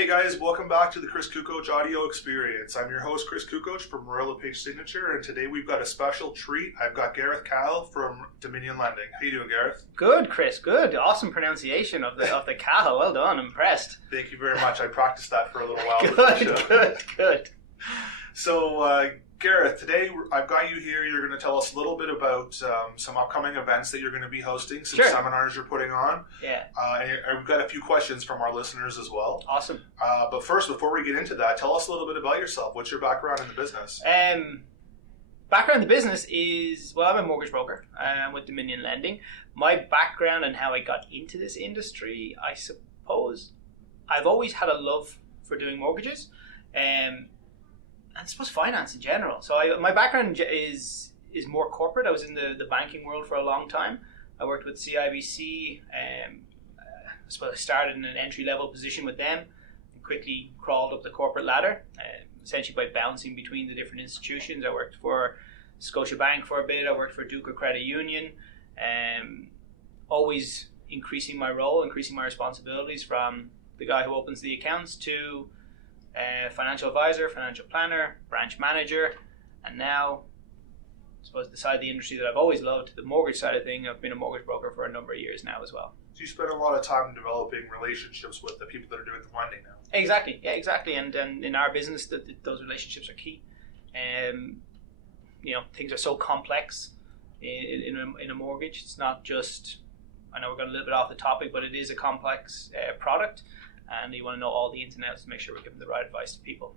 Hey guys, welcome back to the Chris Kukoc audio experience. I'm your host, Chris Kukoc from Morella Page Signature, and today we've got a special treat. I've got Gareth Cahill from Dominion Lending. How you doing, Gareth? Good, Chris. Good. Awesome pronunciation of the Cahill. Well done. Impressed. Thank you very much. I practiced that for a little while. Good. So, Gareth, today I've got you here. You're going to tell us a little bit about some upcoming events that you're going to be hosting, some seminars you're putting on. Yeah. I've got a few questions from our listeners as well. Awesome. But first, before we get into that, tell us a little bit about yourself. What's your background in the business? Background in the business is, I'm a mortgage broker with Dominion Lending. My background and how I got into this industry, I suppose, I've always had a love for doing mortgages. And I suppose finance in general. So my background is more corporate. I was in the banking world for a long time. I worked with CIBC. I suppose I started in an entry-level position with them and quickly crawled up the corporate ladder, essentially by bouncing between the different institutions. I worked for Scotiabank for a bit. I worked for Duca Credit Union. Always increasing my role, increasing my responsibilities from the guy who opens the accounts to financial advisor, financial planner, branch manager, and now, I suppose, the side of the industry that I've always loved, the mortgage side of thing. I've been a mortgage broker for a number of years now as well. So you spend a lot of time developing relationships with the people that are doing the lending now. Exactly, yeah, exactly. And in our business, those relationships are key. Things are so complex in a mortgage. It's not just, I know we're going a little bit off the topic, but it is a complex product. And you want to know all the ins and outs to make sure we're giving the right advice to people.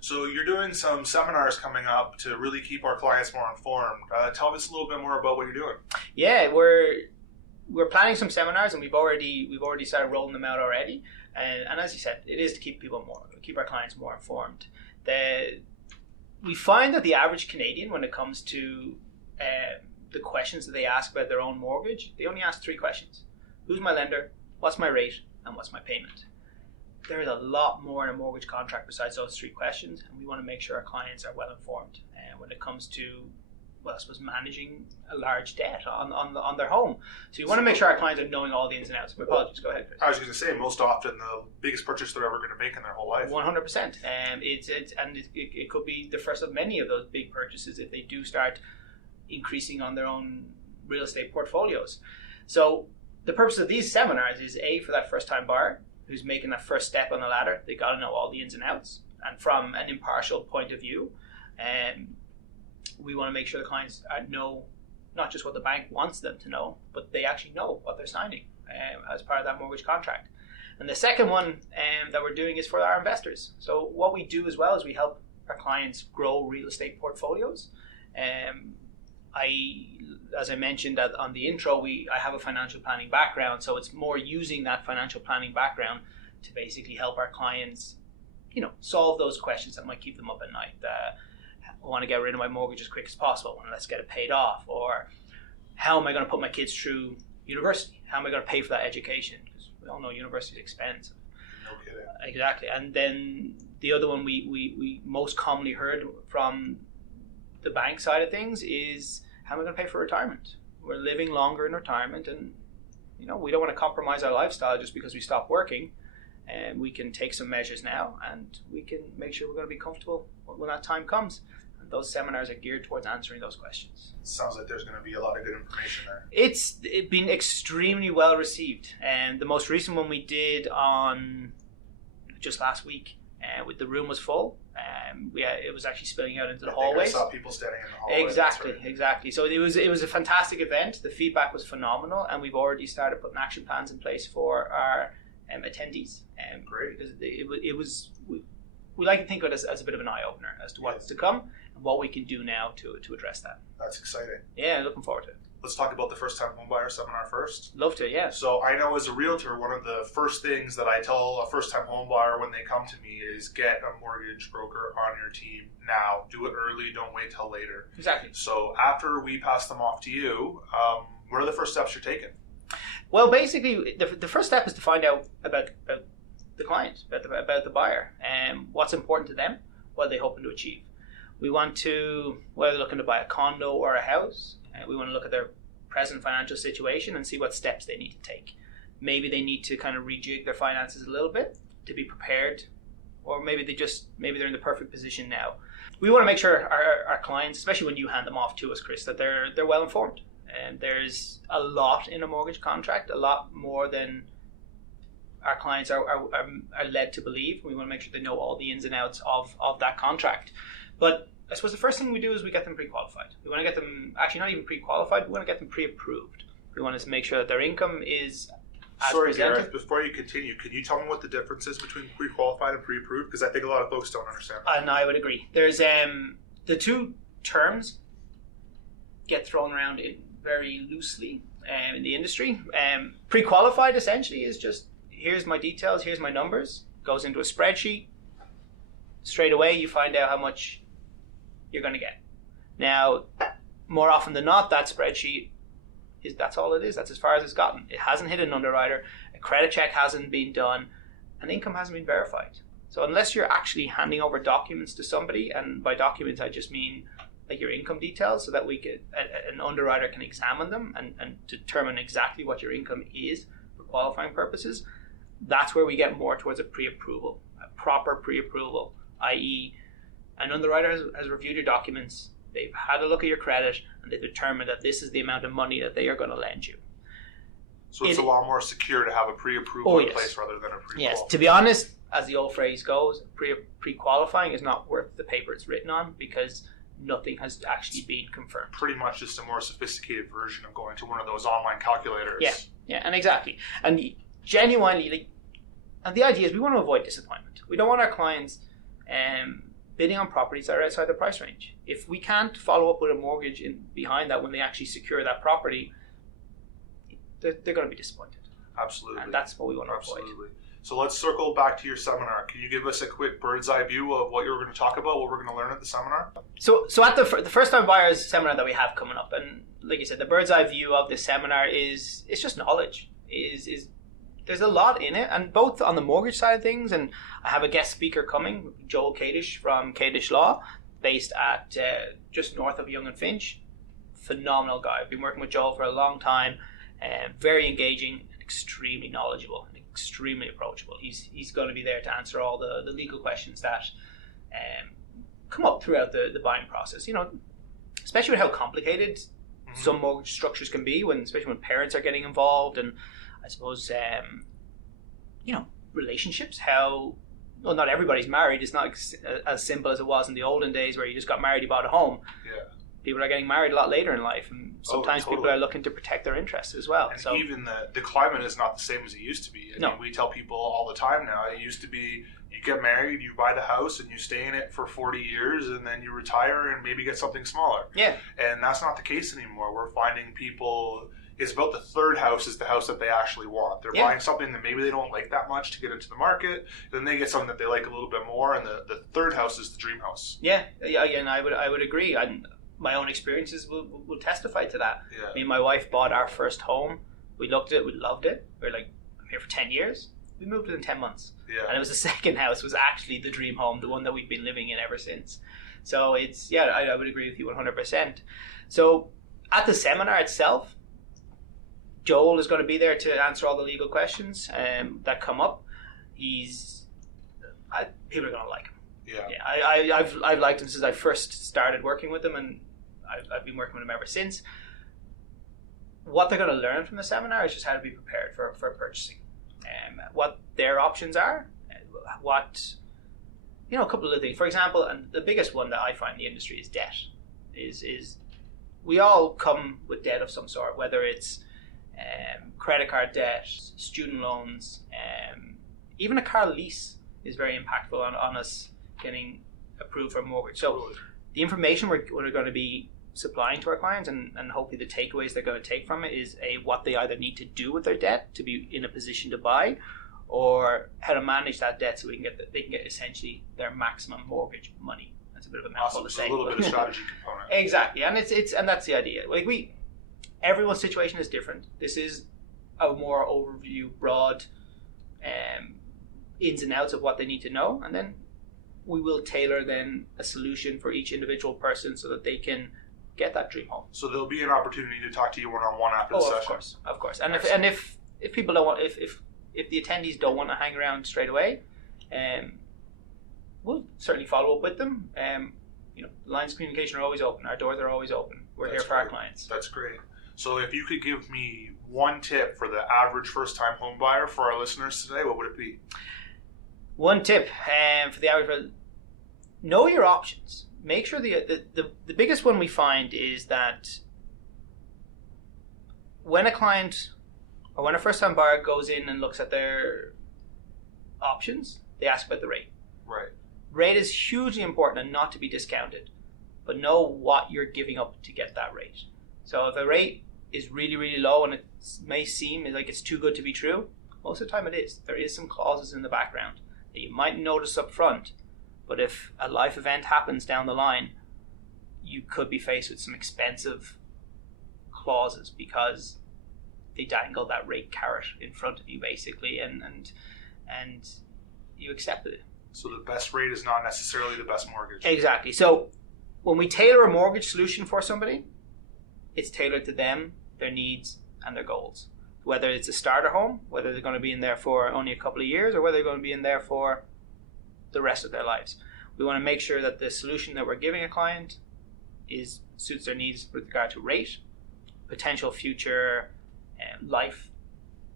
So you're doing some seminars coming up to really keep our clients more informed. Tell us a little bit more about what you're doing. Yeah, we're planning some seminars, and we've already started rolling them out already. And as you said, it is to keep our clients more informed. We find that the average Canadian, when it comes to the questions that they ask about their own mortgage, they only ask 3 questions: who's my lender? What's my rate? And what's my payment? There is a lot more in a mortgage contract besides those 3 questions, and we want to make sure our clients are well informed when it comes to, managing a large debt on their home. So you want to make sure our clients are knowing all the ins and outs. My apologies. Go ahead, Chris. I was going to say, most often the biggest purchase they're ever going to make in their whole life. 100%. It could be the first of many of those big purchases if they do start increasing on their own real estate portfolios. So the purpose of these seminars is for that first-time buyer who's making that first step on the ladder. They got to know all the ins and outs, and from an impartial point of view, we want to make sure the clients know not just what the bank wants them to know, but they actually know what they're signing as part of that mortgage contract. And the second one that we're doing is for our investors. So what we do as well is we help our clients grow real estate portfolios. As I mentioned on the intro, I have a financial planning background, so it's more using that financial planning background to basically help our clients, solve those questions that might keep them up at night. I want to get rid of my mortgage as quick as possible, and let's get it paid off. Or how am I going to put my kids through university? How am I going to pay for that education? Because we all know university is expensive. No kidding. Exactly. And then the other one we most commonly heard from the bank side of things is, how am I going to pay for retirement? We're living longer in retirement, and we don't want to compromise our lifestyle just because we stop working. And we can take some measures now, and we can make sure we're going to be comfortable when that time comes. And those seminars are geared towards answering those questions. Sounds like there's going to be a lot of good information there. It's been extremely well received, and the most recent one we did on just last week, the room was full. It was actually spilling out into the hallways. I saw people standing in the hallway. Exactly. So it was a fantastic event. The feedback was phenomenal, and we've already started putting action plans in place for our attendees. Great. Because we like to think of it as a bit of an eye opener as to what's to come and what we can do now to address that. That's exciting. Yeah, looking forward to it. Let's talk about the first-time homebuyer seminar first. Love to, yeah. So I know as a realtor, one of the first things that I tell a first-time homebuyer when they come to me is get a mortgage broker on your team now. Do it early. Don't wait till later. Exactly. So after we pass them off to you, what are the first steps you're taking? Well, basically, the first step is to find out about the client, about the buyer, and what's important to them, what are they hoping to achieve. We want to, whether they're looking to buy a condo or a house, we want to look at their present financial situation and see what steps they need to take. Maybe they need to kind of rejig their finances a little bit to be prepared, or maybe they're in the perfect position now. We want to make sure our clients, especially when you hand them off to us, Chris, that they're well informed. And there's a lot in a mortgage contract, a lot more than our clients are led to believe. We want to make sure they know all the ins and outs of that contract. But I suppose the first thing we do is we get them pre-qualified. We want to get them, actually not even pre-qualified, we want to get them pre-approved. We want to make sure that their income is as Sorry, presented. Gareth, before you continue, can you tell me what the difference is between pre-qualified and pre-approved? Because I think a lot of folks don't understand that. And I would agree. There's the two terms get thrown around very loosely in the industry. Pre-qualified essentially is just, here's my details, here's my numbers, goes into a spreadsheet. Straight away you find out how much you're going to get. Now, more often than not, that spreadsheet that's all it is. That's as far as it's gotten. It hasn't hit an underwriter, a credit check hasn't been done, and income hasn't been verified. So unless you're actually handing over documents to somebody, and by documents I just mean like your income details, so that an underwriter can examine them and determine exactly what your income is for qualifying purposes, that's where we get more towards a pre-approval, a proper pre-approval, i.e. an underwriter has reviewed your documents, they've had a look at your credit, and they've determined that this is the amount of money that they are going to lend you. So it's a lot more secure to have a pre-approval in place rather than a pre-qualified. Yes, to be honest, as the old phrase goes, pre-qualifying is not worth the paper it's written on, because nothing has actually been confirmed. Pretty much just a more sophisticated version of going to one of those online calculators. Yeah, and exactly. And genuinely, and the idea is we want to avoid disappointment. We don't want our clients bidding on properties that are outside the price range. If we can't follow up with a mortgage behind that when they actually secure that property, they're going to be disappointed. Absolutely. And that's what we want to Absolutely. avoid. So let's circle back to your seminar. Can you give us a quick bird's eye view of what you were going to talk about, what we're going to learn at the seminar? So at the first time buyers seminar that we have coming up, and like you said, the bird's eye view of this seminar is just knowledge. There's a lot in it, and both on the mortgage side of things, and I have a guest speaker coming, Joel Kadish from Kadish Law, based at just north of Young and Finch. Phenomenal guy. I've been working with Joel for a long time, very engaging, and extremely knowledgeable, and extremely approachable. He's going to be there to answer all the legal questions that come up throughout the buying process. You know, especially with how complicated some mortgage structures can be, especially when parents are getting involved, and I suppose, relationships, not everybody's married. It's not as simple as it was in the olden days where you just got married, you bought a home. Yeah. People are getting married a lot later in life, and sometimes people are looking to protect their interests as well. And even the climate is not the same as it used to be. I mean, we tell people all the time now, it used to be you get married, you buy the house, and you stay in it for 40 years, and then you retire and maybe get something smaller. Yeah. And that's not the case anymore. We're finding people... It's about the third house is the house that they actually want. They're buying something that maybe they don't like that much to get into the market. Then they get something that they like a little bit more, and the third house is the dream house. Yeah, and I would agree. My own experiences will testify to that. Yeah. Me and my wife bought our first home. We looked at it. We loved it. We were like, I'm here for 10 years. We moved within 10 months. Yeah. And it was the second house was actually the dream home, the one that we've been living in ever since. So I would agree with you 100%. So at the seminar itself, Joel is going to be there to answer all the legal questions that come up. People are going to like him. Yeah. I've liked him since I first started working with him, and I've been working with him ever since. What they're going to learn from the seminar is just how to be prepared for purchasing, what their options are, a couple of things. For example, and the biggest one that I find in the industry is debt. Is we all come with debt of some sort, whether it's credit card debt, student loans, even a car lease is very impactful on us getting approved for a mortgage. So the information we're going to be supplying to our clients, and hopefully the takeaways they're going to take from it is what they either need to do with their debt to be in a position to buy, or how to manage that debt so they can get essentially their maximum mortgage money. That's a bit of a mouthful to say. A little bit of strategy component. Exactly, and and that's the idea. Everyone's situation is different. This is a more overview, broad ins and outs of what they need to know, and then we will tailor then a solution for each individual person so that they can get that dream home. So there'll be an opportunity to talk to you one-on-one after the session. Of course. And if people don't want, if the attendees don't want to hang around straight away, We'll certainly follow up with them. Lines of communication are always open. Our doors are always open. We're here for our clients. That's great. So if you could give me one tip for the average first-time home buyer for our listeners today, what would it be? One tip for the average, know your options. Make sure the biggest one we find is that when a client or when a first-time buyer goes in and looks at their options, they ask about the rate. Right. Rate is hugely important and not to be discounted, but know what you're giving up to get that rate. So if a rate is really, really low and it may seem like it's too good to be true, most of the time it is. There is some clauses in the background that you might notice up front, but if a life event happens down the line, you could be faced with some expensive clauses because they dangle that rate carrot in front of you basically, and you accepted it. So the best rate is not necessarily the best mortgage. Exactly. So when we tailor a mortgage solution for somebody, it's tailored to them, their needs, and their goals. Whether it's a starter home, whether they're going to be in there for only a couple of years, or whether they're going to be in there for the rest of their lives. We want to make sure that the solution that we're giving a client suits their needs with regard to rate, potential future life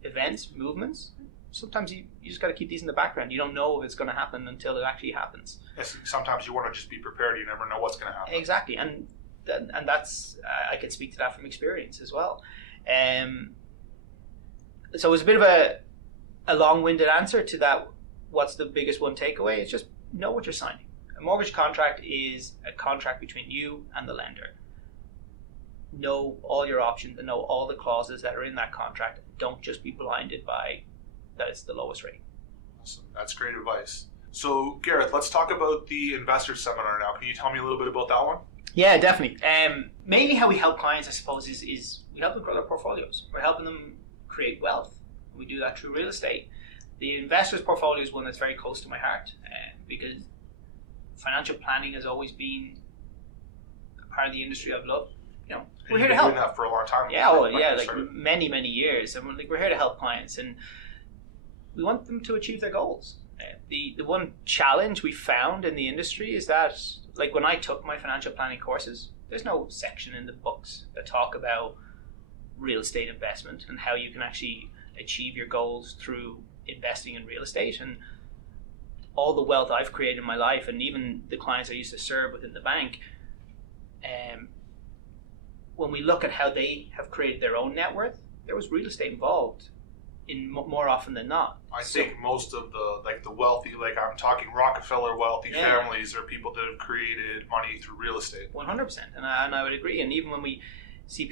events, movements. Sometimes you just got to keep these in the background. You don't know if it's going to happen until it actually happens. Yes, sometimes you want to just be prepared. You never know what's going to happen. Exactly, and that's I can speak to that from experience as well. So it was a bit of a long-winded answer to that. What's the biggest one takeaway? It's just know what you're signing. A mortgage contract is a contract between you and the lender. Know all your options and know all the clauses that are in that contract. Don't just be blinded by that it's the lowest rate. Awesome. That's great advice. So Gareth, let's talk about the investor seminar now. Can you tell me a little bit about that one? Yeah, definitely. Mainly how we help clients, I suppose, is we help them grow their portfolios. We're helping them create wealth. We do that through real estate. The investor's portfolio is one that's very close to my heart because financial planning has always been a part of the industry I've loved. We're here to help. You've been doing that for a long time. Yeah, many years, and we're here to help clients, and we want them to achieve their goals. The one challenge we found in the industry is that, like when I took my financial planning courses, there's no section in the books that talk about real estate investment and how you can actually achieve your goals through investing in real estate. And all the wealth I've created in my life, and even the clients I used to serve within the bank, when we look at how they have created their own net worth, there was real estate involved in more often than not. I think most of the wealthy, I'm talking Rockefeller wealthy families, are people that have created money through real estate. 100%, and I would agree. And even when we see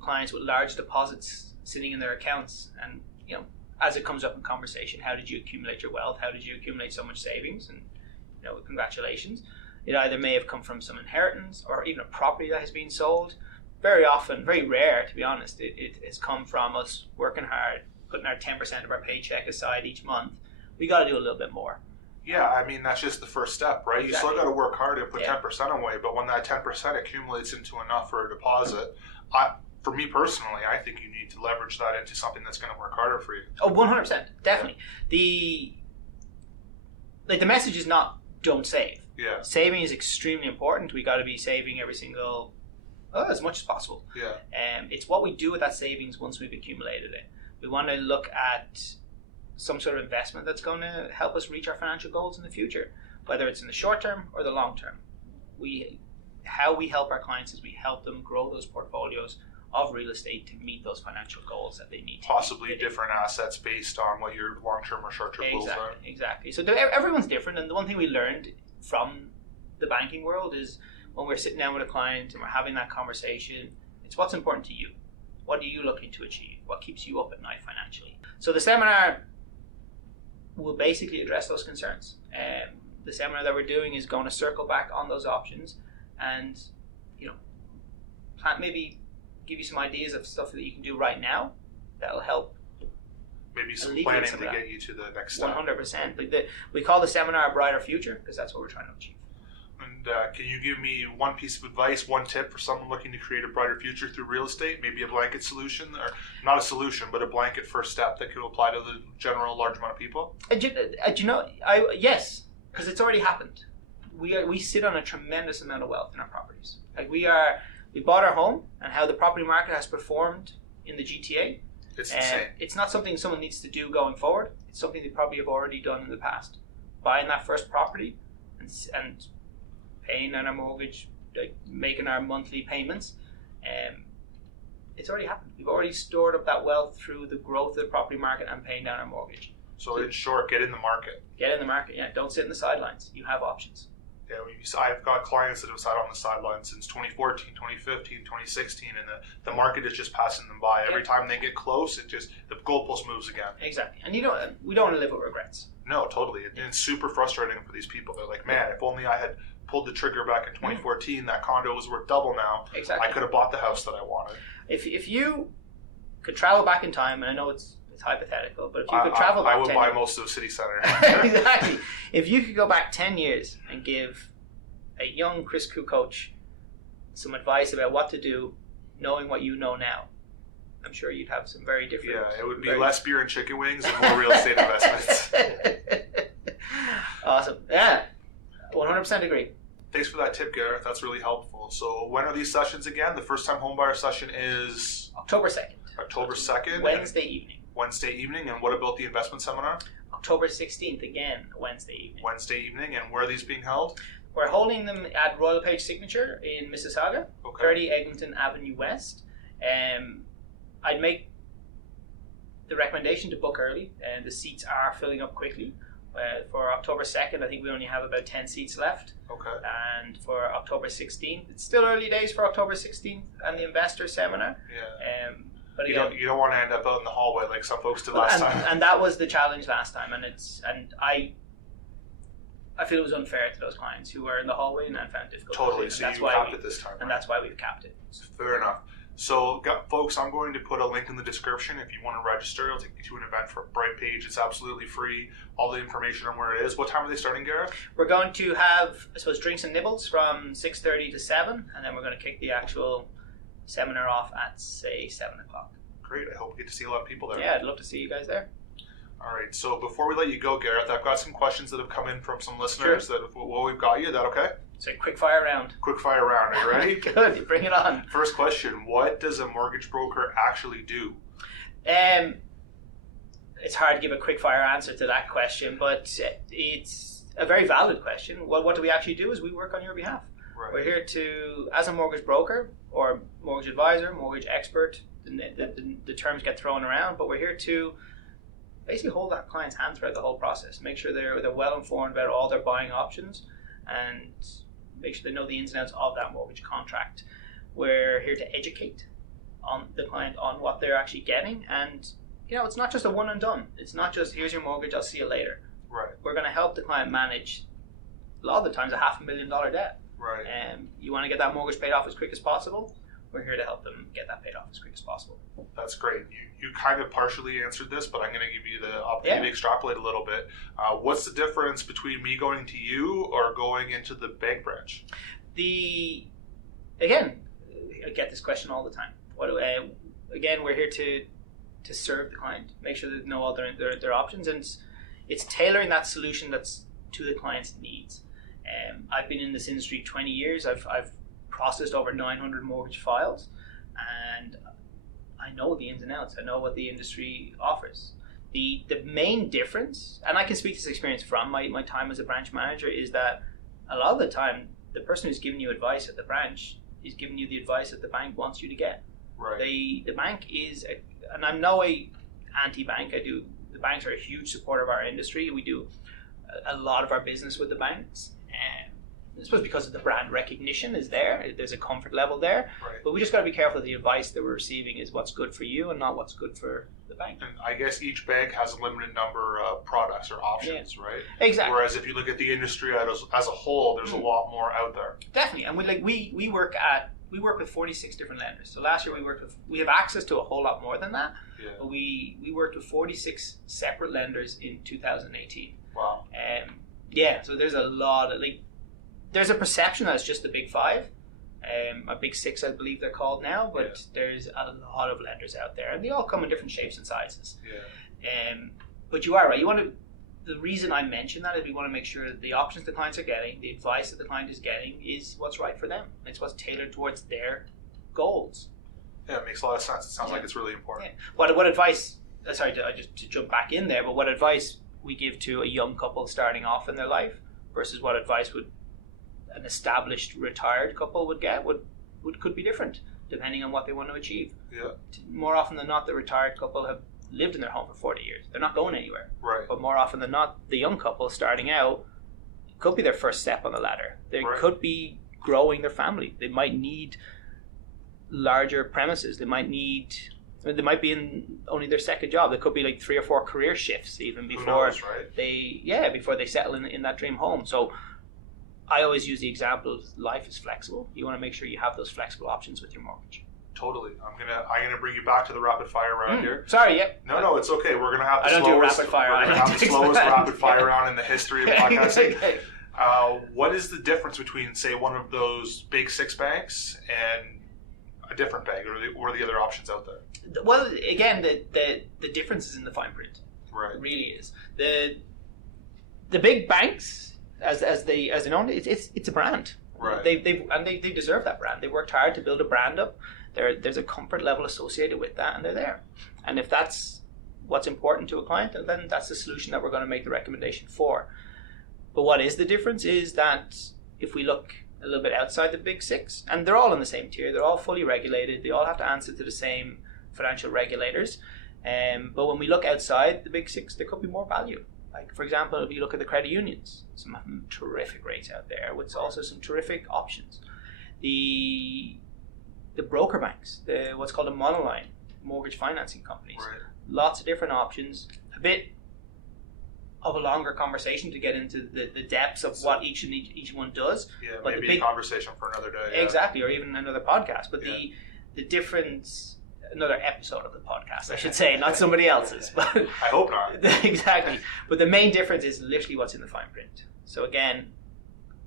clients with large deposits sitting in their accounts, and as it comes up in conversation, how did you accumulate your wealth? How did you accumulate so much savings? And congratulations. It either may have come from some inheritance or even a property that has been sold. Very often, very rare to be honest, it has come from us working hard, putting our 10% of our paycheck aside each month. We got to do a little bit more. Yeah, I mean, that's just the first step, right? Exactly. You still got to work hard and put 10% away, but when that 10% accumulates into enough for a deposit, for me personally, I think you need to leverage that into something that's going to work harder for you. Oh, 100%, definitely. Yeah. The message is not don't save. Yeah. Saving is extremely important. We got to be saving as much as possible. Yeah. It's what we do with that savings once we've accumulated it. We want to look at some sort of investment that's going to help us reach our financial goals in the future, whether it's in the short term or the long term. How we help our clients is we help them grow those portfolios of real estate to meet those financial goals that they need to possibly different assets based on what your long-term or short-term goals are. Exactly. So everyone's different, and the one thing we learned from the banking world is when we're sitting down with a client and we're having that conversation, it's what's important to you. What are you looking to achieve? What keeps you up at night financially? So the seminar will basically address those concerns. The seminar that we're doing is going to circle back on those options and, maybe give you some ideas of stuff that you can do right now that'll help. Maybe some planning to get you to the next step. 100%. We call the seminar a brighter future because that's what we're trying to achieve. And can you give me one piece of advice, one tip for someone looking to create a brighter future through real estate? Maybe a blanket solution, or not a solution, but a blanket first step that could apply to the general large amount of people? Yes, because it's already happened. We sit on a tremendous amount of wealth in our properties. Like we bought our home, and how the property market has performed in the GTA. It's insane. It's not something someone needs to do going forward. It's something they probably have already done in the past. Buying that first property and paying on our mortgage, like making our monthly payments. It's already happened. We've already stored up that wealth through the growth of the property market and paying down our mortgage. So in short, get in the market. Get in the market, yeah. Don't sit in the sidelines. You have options. Yeah, I've got clients that have sat on the sidelines since 2014, 2015, 2016, and the market is just passing them by. Every time they get close, the goalpost moves again. Exactly. And we don't want to live with regrets. No, totally. It's super frustrating for these people. They're like, man, if only I had pulled the trigger back in 2014, that condo was worth double now. Exactly. I could have bought the house that I wanted. If you could travel back in time, and I know it's hypothetical, but if you could travel back 10 years... I would buy most of the city centre. Exactly. If you could go back 10 years and give a young Chris Koo coach some advice about what to do, knowing what you know now, I'm sure you'd have some very different... Yeah, it would be less beer and chicken wings and more real estate investments. Awesome. Yeah, 100% agree. Thanks for that tip, Gareth. That's really helpful. So when are these sessions again? The first time homebuyer session is... October 2nd. October 2nd? Wednesday evening. Wednesday evening. And what about the investment seminar? October 16th, again, Wednesday evening. Wednesday evening. And where are these being held? We're holding them at Royal Page Signature in Mississauga, 30 Eglinton Avenue West. I'd make the recommendation to book early, and the seats are filling up quickly. For October 2nd, I think we only have about 10 seats left. Okay. And for October 16th, it's still early days for October 16th and the investor seminar. Yeah. But you again, don't want to end up out in the hallway like some folks did last time. And that was the challenge last time, and I feel it was unfair to those clients who were in the hallway and found it difficult. Totally. So you capped it this time. And that's why we've capped it. Fair enough. So, folks, I'm going to put a link in the description. If you want to register, it'll take you to an event for Bright Page. It's absolutely free. All the information on where it is. What time are they starting, Gareth? We're going to have, I suppose, drinks and nibbles from 6:30 to 7, and then we're going to kick the actual seminar off at, say, 7 o'clock. Great. I hope we get to see a lot of people there. Yeah, I'd love to see you guys there. All right. So before we let you go, Gareth, I've got some questions that have come in from some listeners. Sure. We've got you. Is that okay? So quick fire round. Quick fire round. Are you ready? Good. Bring it on. First question. What does a mortgage broker actually do? It's hard to give a quick fire answer to that question, but it's a very valid question. Well, what do we actually do is we work on your behalf. Right. We're here to, as a mortgage broker or mortgage advisor, mortgage expert, the terms get thrown around, but we're here to basically hold that client's hand throughout the whole process, make sure they're well informed about all their buying options, and make sure they know the ins and outs of that mortgage contract. We're here to educate on the client on what they're actually getting, and it's not just a one and done. It's not just here's your mortgage, I'll see you later. Right. We're going to help the client manage a lot of the times a $500,000 debt. Right. You want to get that mortgage paid off as quick as possible. We're here to help them get that paid off as quick as possible. That's great. You kind of partially answered this, but I'm going to give you the opportunity to extrapolate a little bit. What's the difference between me going to you or going into the bank branch? Again, I get this question all the time. Again, we're here to serve the client, make sure they know all their options, and it's tailoring that solution that's to the client's needs. I've been in this industry 20 years. I've processed over 900 mortgage files, and I know the ins and outs. I know what the industry offers. The main difference, and I can speak to this experience from my time as a branch manager, is that a lot of the time the person who's giving you advice at the branch is giving you the advice that the bank wants you to get. Right. The bank is, and I'm no way anti-bank. The banks are a huge supporter of our industry. We do a lot of our business with the banks. I suppose because of the brand recognition is there. There's a comfort level there. Right. But we just got to be careful that the advice that we're receiving is what's good for you and not what's good for the bank. And I guess each bank has a limited number of products or options, right? Exactly. Whereas if you look at the industry as a whole, there's a lot more out there. Definitely. And we work with 46 different lenders. So last year we have access to a whole lot more than that. Yeah. But we worked with 46 separate lenders in 2018. Wow. So there's a lot of there's a perception that it's just the big five. A big six, I believe they're called now, but there's a lot of lenders out there, and they all come in different shapes and sizes. But you are right. The reason I mention that is we want to make sure that the options the clients are getting, the advice that the client is getting, is what's right for them. It's what's tailored towards their goals. Yeah, it makes a lot of sense. It sounds like it's really important. What advice? Sorry, to jump back in there, but what advice we give to a young couple starting off in their life versus what advice would an established retired couple would get could be different depending on what they want to achieve. Yeah. More often than not, the retired couple have lived in their home for 40 years. They're not going anywhere. Right. But more often than not, the young couple starting out, it could be their first step on the ladder. They could be growing their family. They might need larger premises. They might be in only their second job. There could be like 3 or 4 career shifts even before before they settle in that dream home. So I always use the example of life is flexible. You want to make sure you have those flexible options with your mortgage. Totally. I'm gonna bring you back to the rapid fire round here. Sorry, yeah. No, it's okay. We're gonna have the slowest rapid fire round in the history of podcasting. What is the difference between, say, one of those big 6 banks and a different bank, or what are the other options out there? Well, again, the difference is in the fine print. Right. It really is. The big banks, as they know, it's a brand. Right. They deserve that brand. They worked hard to build a brand up. There's a comfort level associated with that, and they're there. And if that's what's important to a client, then that's the solution that we're going to make the recommendation for. But what is the difference is that if we look a little bit outside the big 6, and they're all in the same tier, they're all fully regulated, they all have to answer to the same financial regulators. But when we look outside the big 6, there could be more value. Like, for example, if you look at the credit unions, some terrific rates out there with also some terrific options. The broker banks, what's called a monoline mortgage financing companies. Right. Lots of different options. A bit of a longer conversation to get into the depths of what each one does. Yeah, but maybe a conversation for another day. Yeah. Exactly, or even another podcast. But the difference, another episode of the podcast, I should say, not somebody else's. But I hope not. Exactly. But the main difference is literally what's in the fine print. So again,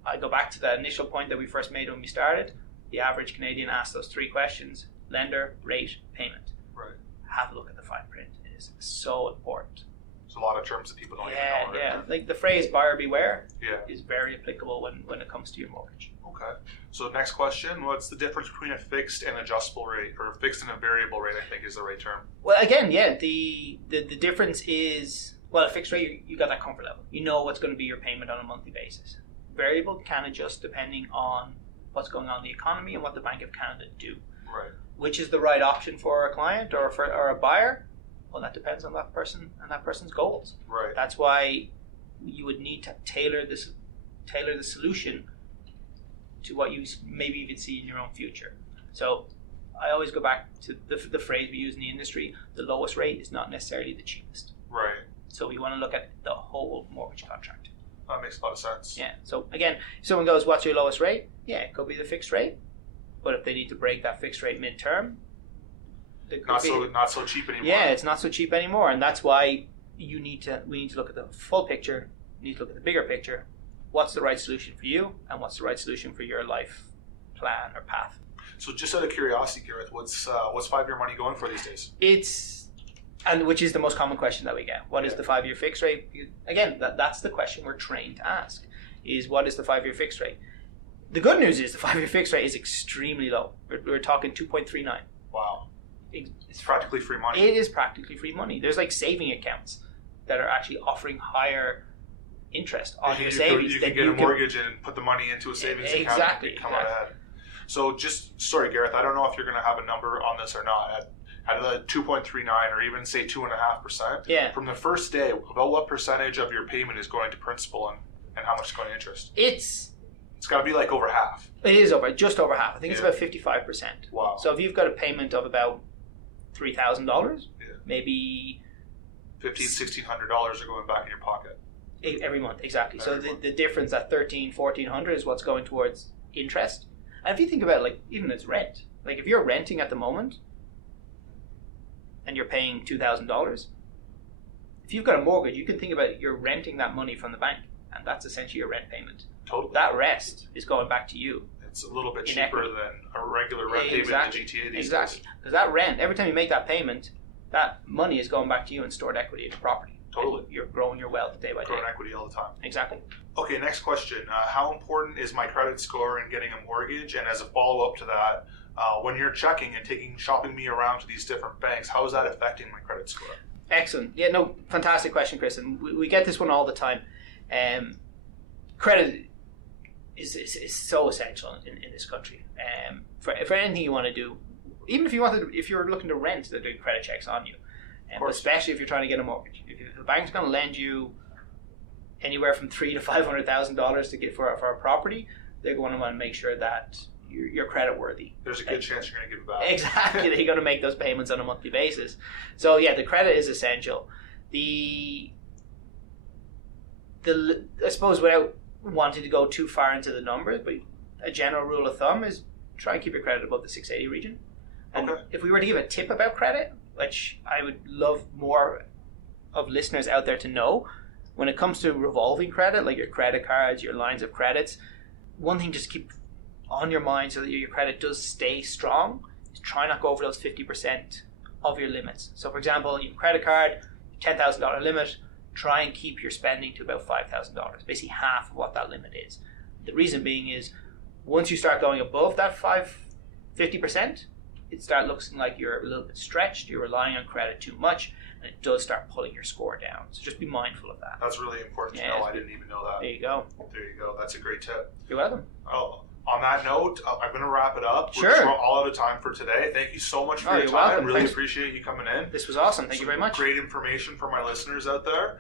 I go back to that initial point that we first made when we started. The average Canadian asks those 3 questions: lender, rate, payment. Right. Have a look at the fine print. It is so important. There's a lot of terms that people don't even know. Yeah. Like the phrase "buyer beware" is very applicable when it comes to your mortgage. Okay. So next question: what's the difference between a fixed and adjustable rate, or a fixed and a variable rate? I think is the right term. Well, again, the difference is, well, a fixed rate, you got that comfort level. You know what's going to be your payment on a monthly basis. Variable can adjust depending on what's going on in the economy and what the Bank of Canada do. Right. Which is the right option for a client or a buyer? Well, that depends on that person and that person's goals. Right. That's why you would need to tailor the solution to what you maybe even see in your own future. So I always go back to the phrase we use in the industry: the lowest rate is not necessarily the cheapest. Right. So we want to look at the whole mortgage contract. That makes a lot of sense. Yeah. So again, if someone goes, "What's your lowest rate?" Yeah, it could be the fixed rate. But if they need to break that fixed rate midterm, not so cheap anymore. Yeah, it's not so cheap anymore, and that's why we need to look at the full picture. We need to look at the bigger picture. What's the right solution for you, and what's the right solution for your life plan or path? So, just out of curiosity, Gareth, what's 5-year money going for these days? Which is the most common question that we get. What is the 5-year fixed rate? Again, that's the question we're trained to ask: is what is the 5-year fixed rate? The good news is the 5-year fixed rate is extremely low. We're talking 2.39. Wow. It's practically free money. It is practically free money. There's like saving accounts that are actually offering higher interest on your savings. You can get a mortgage and put the money into a savings account and come out ahead. So sorry, Gareth, I don't know if you're going to have a number on this or not. Out of the 2.39 or even say 2.5%, from the first day, about what percentage of your payment is going to principal and how much is going to interest? It's got to be like over half. It is just over half. I think it's about 55%. Wow. So if you've got a payment of about $3,000, maybe $1,500-$1,600 are going back in your pocket every month. Exactly. So the difference, that $1,300-$1,400, is what's going towards interest. And if you think about it, like even as rent, like if you're renting at the moment and you're paying $2,000, if you've got a mortgage, you can think about it, you're renting that money from the bank. and that's essentially your rent payment. Totally. That rest is going back to you. It's a little bit cheaper than a regular rent payment in GTA these days. Exactly. Because that rent, every time you make that payment, that money is going back to you in stored equity in the property. Totally. And you're growing your wealth day by day. Growing equity all the time. Exactly. Okay, next question. How important is my credit score in getting a mortgage? And as a follow-up to that, when you're checking and shopping me around to these different banks, how is that affecting my credit score? Excellent. Yeah, no, fantastic question, Chris. And we get this one all the time. Credit is so essential in this country. For anything you want to do, even if you're looking to rent, they're doing credit checks on you. Especially if you're trying to get a mortgage. If the bank's going to lend you anywhere from $300,000 to $500,000 to get for a property, they're going to want to make sure that you're credit worthy. There's a good chance you're going to give it back. Exactly. They're going to make those payments on a monthly basis. So yeah, the credit is essential. I suppose without wanting to go too far into the numbers, but a general rule of thumb is try and keep your credit above the 680 region. And if we were to give a tip about credit, which I would love more of listeners out there to know, when it comes to revolving credit, like your credit cards, your lines of credits, one thing just keep on your mind so that your credit does stay strong is try not go over those 50% of your limits. So for example, your credit card, $10,000 limit, try and keep your spending to about $5,000, basically half of what that limit is. The reason being is once you start going above that 50%, it starts looking like you're a little bit stretched, you're relying on credit too much, and it does start pulling your score down. So just be mindful of that. That's really important to know. I didn't even know that. There you go. There you go. That's a great tip. You're welcome. On that note, I'm going to wrap it up. Sure. We're all out of time for today. Thank you so much for your time. Welcome. Really Thanks. Appreciate you coming in. This was awesome. Thank you very much. Great information for my listeners out there.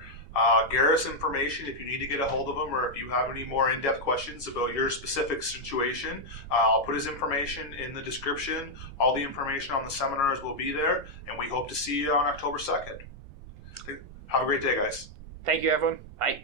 Gareth's information, if you need to get a hold of him or if you have any more in-depth questions about your specific situation, I'll put his information in the description. All the information on the seminars will be there, and we hope to see you on October 2nd. Have a great day, guys. Thank you, everyone. Bye.